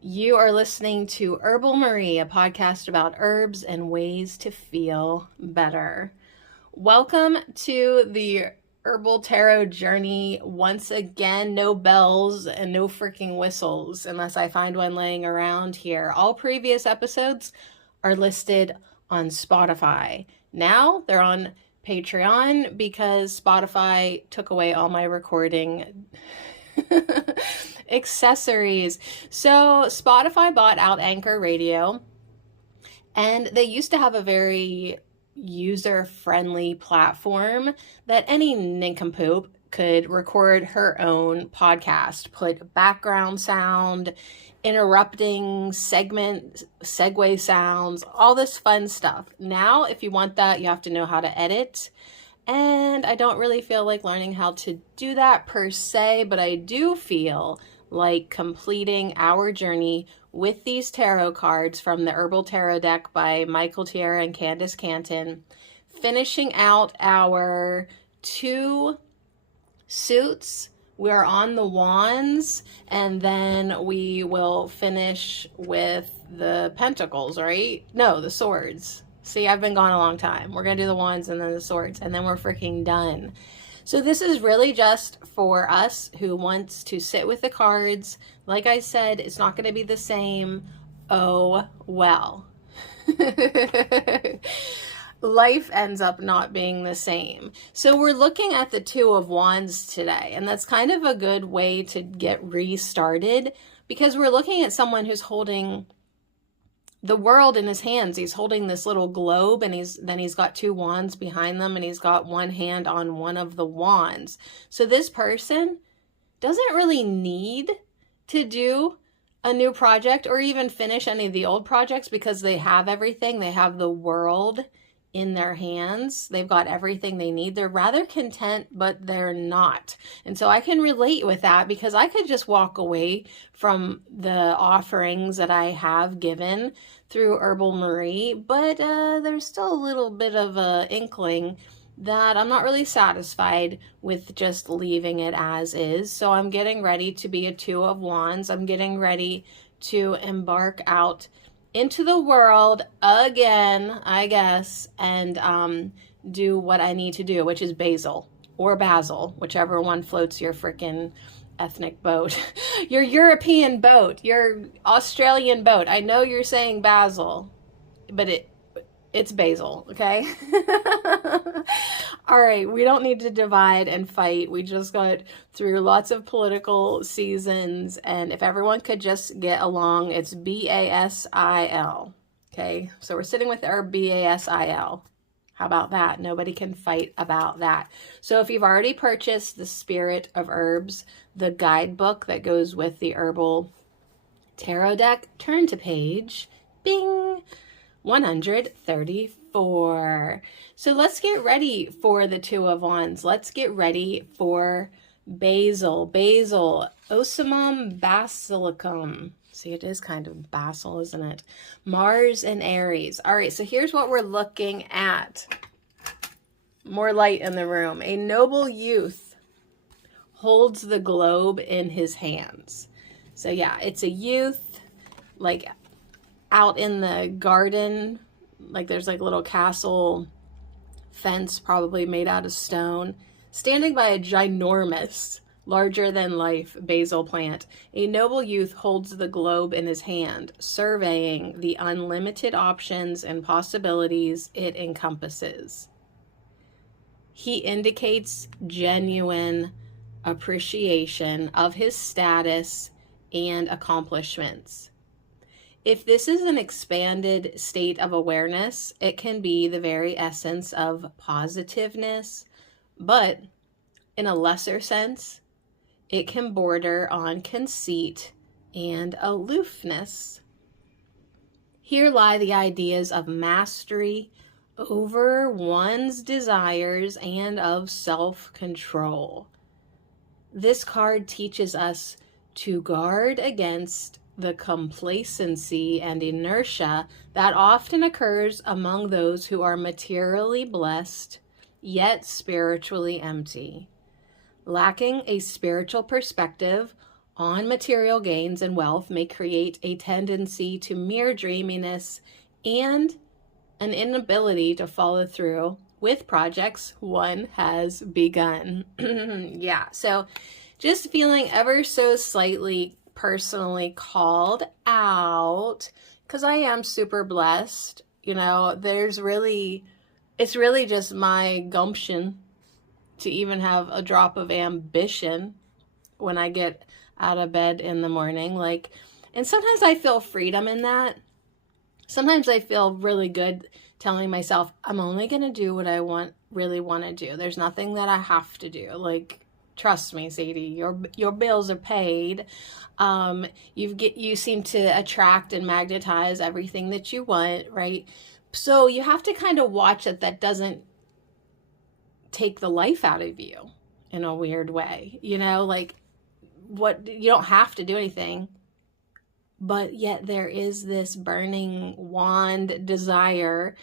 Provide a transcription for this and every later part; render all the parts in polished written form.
You are listening to Herbal Marie, a podcast about herbs and ways to feel better. Welcome to the Herbal Tarot journey. Once again, no bells and no freaking whistles unless I find one laying around here. All previous episodes are listed on Spotify. Now they're on Patreon because Spotify took away all my recording accessories. So Spotify bought out Anchor Radio, and they used to have a very user-friendly platform that any nincompoop could record her own podcast, put background sound, interrupting segue sounds, all this fun stuff. Now, if you want that, you have to know how to edit. And I don't really feel like learning how to do that per se, but I do feel like completing our journey with these tarot cards from the Herbal Tarot deck by Michael Tierra and Candace Canton, finishing out our 2 suits. We're on the wands, and then we will finish with the pentacles, right? No, the swords. See, I've been gone a long time. We're going to do the wands and then the swords, and then we're freaking done. So this is really just for us who wants to sit with the cards. Like I said, it's not going to be the same. Oh, well. Life ends up not being the same. So we're looking at the 2 of Wands today, and that's kind of a good way to get restarted because we're looking at someone who's holding the world in his hands. He's holding this little globe, and he's got 2 wands behind them, and he's got one hand on one of the wands. So this person doesn't really need to do a new project or even finish any of the old projects because they have everything. They have the world in their hands. They've got everything they need. They're rather content, but they're not. And so I can relate with that because I could just walk away from the offerings that I have given through Herbal Marie, but there's still a little bit of a inkling that I'm not really satisfied with just leaving it as is. So I'm getting ready to be a 2 of Wands. I'm getting ready to embark out into the world again, I guess, and do what I need to do, which is Basil or Basil, whichever one floats your freaking ethnic boat, your European boat, your Australian boat. I know you're saying Basil, but it's Basil, okay? All right, we don't need to divide and fight. We just got through lots of political seasons, and if everyone could just get along, it's BASIL, okay? So we're sitting with our BASIL. How about that? Nobody can fight about that. So if you've already purchased the Spirit of Herbs, the guidebook that goes with the Herbal Tarot deck, turn to page, bing, 134. So let's get ready for the 2 of Wands. Let's get ready for Basil. Basil, Ocimum basilicum. See, it is kind of basil, isn't it? Mars and Aries. All right, so here's what we're looking at. More light in the room. A noble youth holds the globe in his hands. So yeah, it's a youth, like out in the garden, like there's like a little castle fence probably made out of stone, standing by a ginormous, larger than life basil plant. A noble youth holds the globe in his hand, surveying the unlimited options and possibilities it encompasses. He indicates genuine appreciation of his status and accomplishments. If this is an expanded state of awareness, it can be the very essence of positiveness, but in a lesser sense, it can border on conceit and aloofness. Here lie the ideas of mastery over one's desires and of self-control. This card teaches us to guard against the complacency and inertia that often occurs among those who are materially blessed, yet spiritually empty. Lacking a spiritual perspective on material gains and wealth may create a tendency to mere dreaminess and an inability to follow through with projects one has begun. Yeah, so just feeling ever so slightly personally called out, because I am super blessed. You know, it's really just my gumption to even have a drop of ambition when I get out of bed in the morning. Like, and sometimes I feel freedom in that. Sometimes I feel really good telling myself, I'm only going to do what I really want to do. There's nothing that I have to do. Like, trust me, Sadie, your bills are paid. You seem to attract and magnetize everything that you want, right? So you have to kind of watch that doesn't take the life out of you in a weird way. You know, like, you don't have to do anything, but yet there is this burning wand desire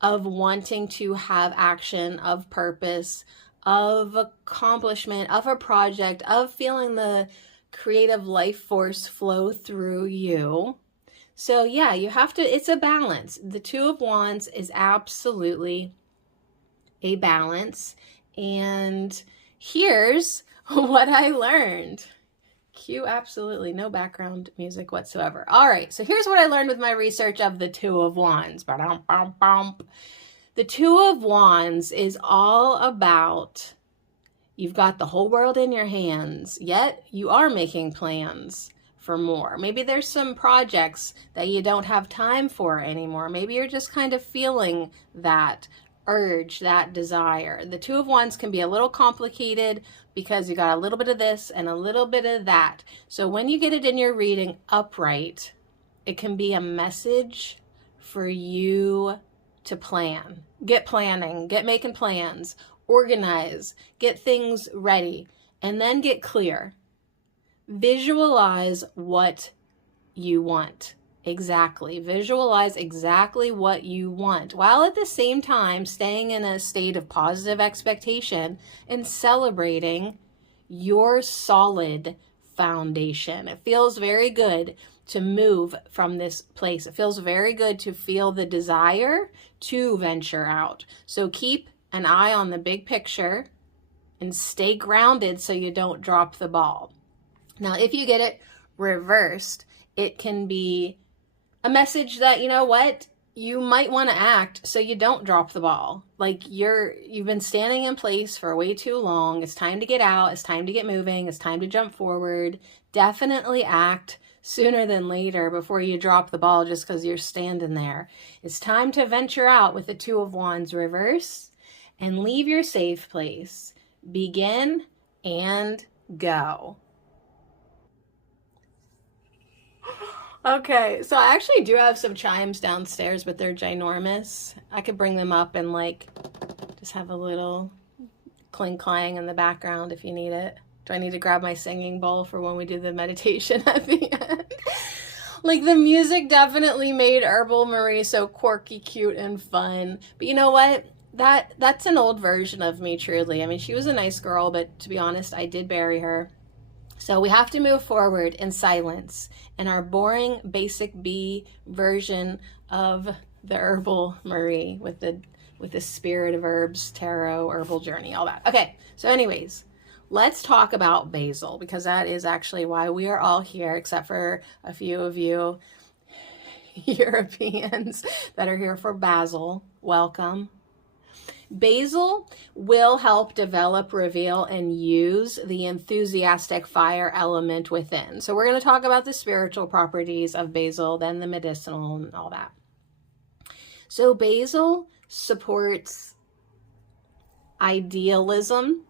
of wanting to have action, of purpose, of accomplishment, of a project, of feeling the creative life force flow through you. So yeah, you have to, it's a balance. The Two of Wands is absolutely a balance. And here's what I learned. Cue absolutely no background music whatsoever. All right, so here's what I learned with my research of the Two of Wands. The Two of Wands is all about, you've got the whole world in your hands, yet you are making plans for more. Maybe there's some projects that you don't have time for anymore. Maybe you're just kind of feeling that urge, that desire. The Two of Wands can be a little complicated because you got a little bit of this and a little bit of that. So when you get it in your reading upright, it can be a message for you to plan. Get planning, get making plans, organize, get things ready, and then get clear. Visualize what you want. Exactly. Visualize exactly what you want, while at the same time staying in a state of positive expectation and celebrating your solid foundation. It feels very good to move from this place. It feels very good to feel the desire to venture out. So keep an eye on the big picture and stay grounded so you don't drop the ball. Now, if you get it reversed, it can be a message that, you know what, you might want to act so you don't drop the ball. Like, you've been standing in place for way too long. It's time to get out. It's time to get moving. It's time to jump forward. Definitely act sooner than later before you drop the ball just because you're standing there. It's time to venture out with the Two of Wands reverse and leave your safe place. Begin and go. Okay, so I actually do have some chimes downstairs, but they're ginormous. I could bring them up and like just have a little cling clang in the background if you need it. Do I need to grab my singing bowl for when we do the meditation at the end? Like, the music definitely made Herbal Marie so quirky, cute, and fun. But you know what? That's an old version of me, truly. I mean, she was a nice girl, but to be honest, I did bury her. So we have to move forward in silence in our boring basic B version of the Herbal Marie with the Spirit of Herbs, Tarot, Herbal Journey, all that. Okay, so anyways, let's talk about basil, because that is actually why we are all here, except for a few of you Europeans that are here for basil. Welcome. Basil will help develop, reveal, and use the enthusiastic fire element within. So we're going to talk about the spiritual properties of basil, then the medicinal and all that. So basil supports idealism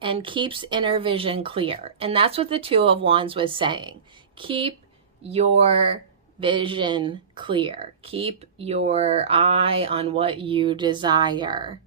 and keeps inner vision clear. And that's what the Two of Wands was saying. Keep your vision clear. Keep your eye on what you desire.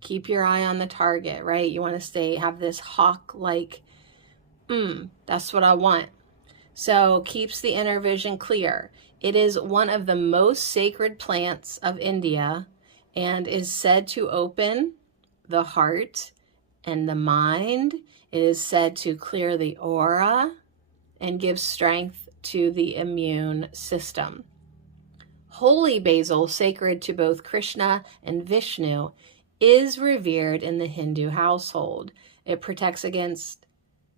Keep your eye on the target, right? You want to have this hawk-like, that's what I want. So keeps the inner vision clear. It is one of the most sacred plants of India and is said to open the heart and the mind. It is said to clear the aura and gives strength to the immune system. Holy basil, sacred to both Krishna and Vishnu, is revered in the Hindu household. It protects against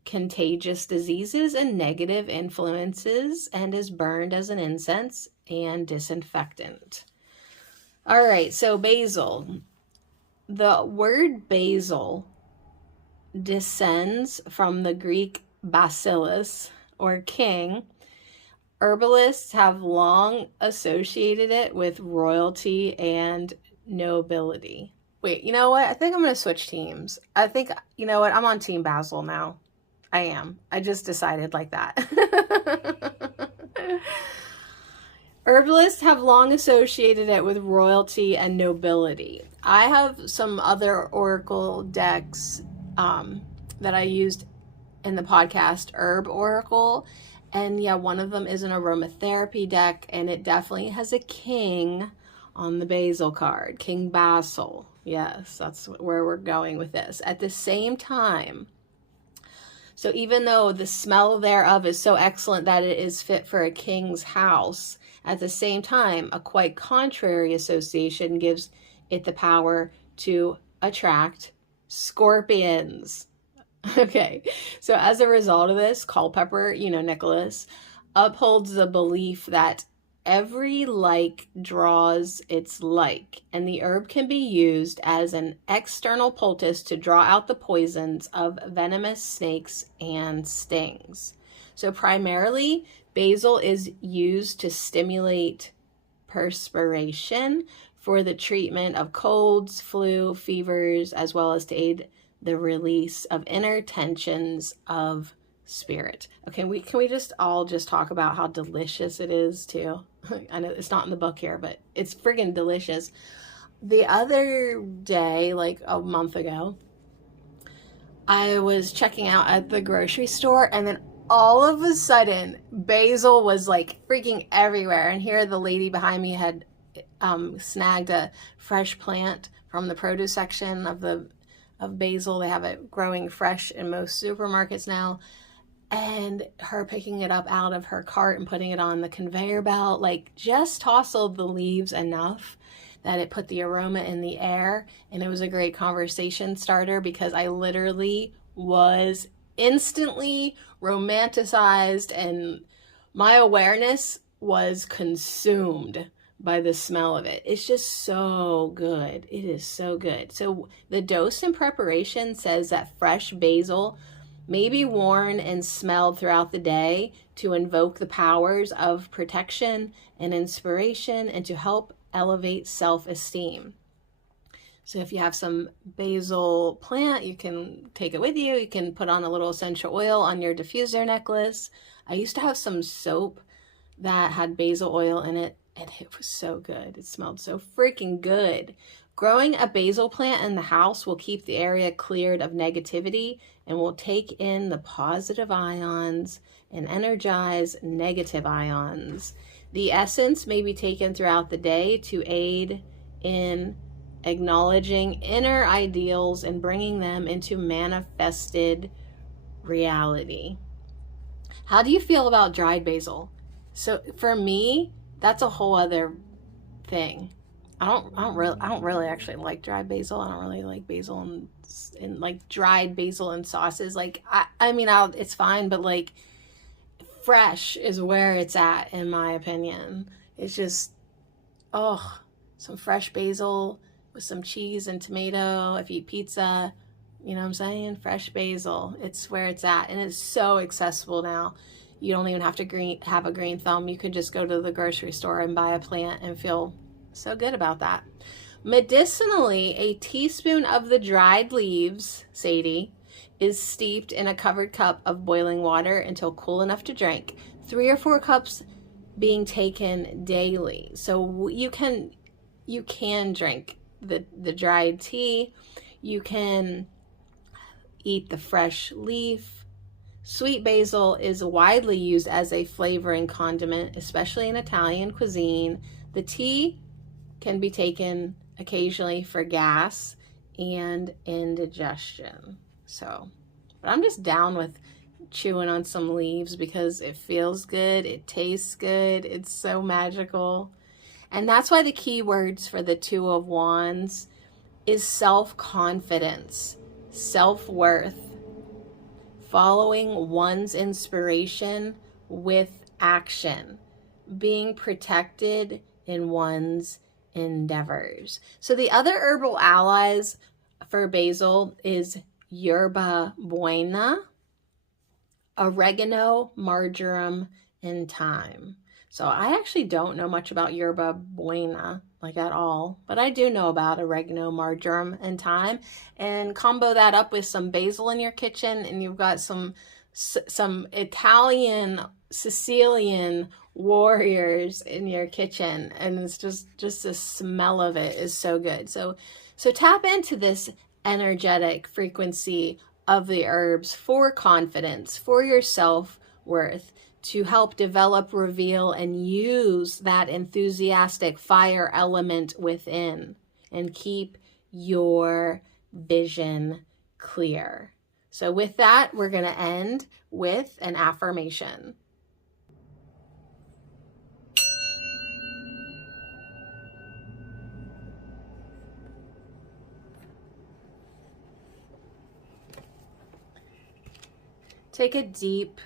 contagious diseases and negative influences and is burned as an incense and disinfectant. All right, so basil. The word basil descends from the Greek basilis, or king. Herbalists have long associated it with royalty and nobility. Wait, you know what? I think I'm going to switch teams. I think, you know what? I'm on Team Basil now. I am. I just decided like that. Herbalists have long associated it with royalty and nobility. I have some other oracle decks that I used in the podcast, Herb Oracle. And yeah, one of them is an aromatherapy deck, and it definitely has a king on the basil card. King Basil. Yes, that's where we're going with this. At the same time, so even though the smell thereof is so excellent that it is fit for a king's house, at the same time, a quite contrary association gives it the power to attract scorpions. Okay, so as a result of this, Culpepper, Nicholas, upholds the belief that every like draws its like, and the herb can be used as an external poultice to draw out the poisons of venomous snakes and stings. So primarily, basil is used to stimulate perspiration for the treatment of colds, flu, fevers, as well as to aid the release of inner tensions of spirit. Okay, can we just all just talk about how delicious it is too? I know it's not in the book here, but it's friggin' delicious. The other day, like a month ago, I was checking out at the grocery store, and then all of a sudden basil was like freaking everywhere. And here the lady behind me had snagged a fresh plant from the produce section of basil. They have it growing fresh in most supermarkets now, and her picking it up out of her cart and putting it on the conveyor belt, like just tousled the leaves enough that it put the aroma in the air. And it was a great conversation starter because I literally was instantly romanticized, and my awareness was consumed by the smell of it. It's just so good. It is so good. So the dose and preparation says that fresh basil may be worn and smelled throughout the day to invoke the powers of protection and inspiration and to help elevate self-esteem. So if you have some basil plant, you can take it with you. You can put on a little essential oil on your diffuser necklace. I used to have some soap that had basil oil in it, and it was so good. It smelled so freaking good. Growing a basil plant in the house will keep the area cleared of negativity and will take in the positive ions and energize negative ions. The essence may be taken throughout the day to aid in acknowledging inner ideals and bringing them into manifested reality. How do you feel about dried basil? So for me, that's a whole other thing. I don't really actually like dried basil. I don't really like basil and like dried basil in sauces. Like I mean, it's fine, but like fresh is where it's at in my opinion. It's just some fresh basil with some cheese and tomato. If you eat pizza, you know what I'm saying? Fresh basil. It's where it's at, and it's so accessible now. You don't even have to have a green thumb. You can just go to the grocery store and buy a plant and feel so good about that. Medicinally, a teaspoon of the dried leaves, Sadie, is steeped in a covered cup of boiling water until cool enough to drink. 3 or 4 cups being taken daily. So you can drink the dried tea. You can eat the fresh leaf. Sweet basil is widely used as a flavoring condiment, especially in Italian cuisine. The tea can be taken occasionally for gas and indigestion. So, but I'm just down with chewing on some leaves because it feels good, it tastes good, it's so magical. And that's why the key words for the Two of Wands is self-confidence, self-worth, following one's inspiration with action, being protected in one's endeavors. So the other herbal allies for basil is yerba buena, oregano, marjoram, and thyme. So I actually don't know much about yerba buena, like at all, but I do know about oregano, marjoram, and thyme. And combo that up with some basil in your kitchen, and you've got some Italian, Sicilian warriors in your kitchen, and it's just the smell of it is so good. So tap into this energetic frequency of the herbs for confidence, for your self-worth, to help develop, reveal, and use that enthusiastic fire element within, and keep your vision clear. So with that, we're going to end with an affirmation. Take a deep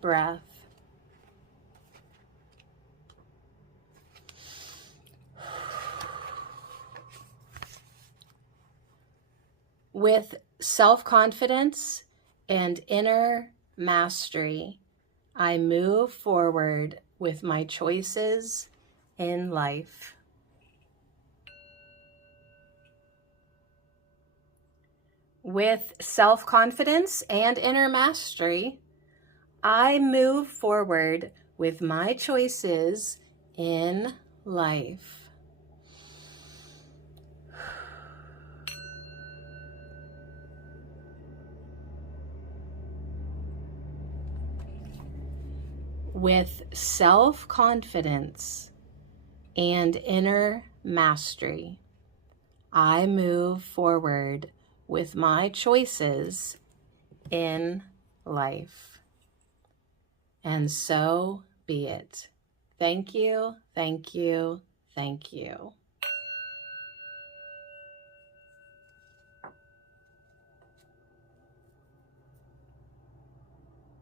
breath. With self-confidence and inner mastery, I move forward with my choices in life. With self-confidence and inner mastery, I move forward with my choices in life. With self-confidence and inner mastery, I move forward with my choices in life. And so be it. Thank you, thank you, thank you.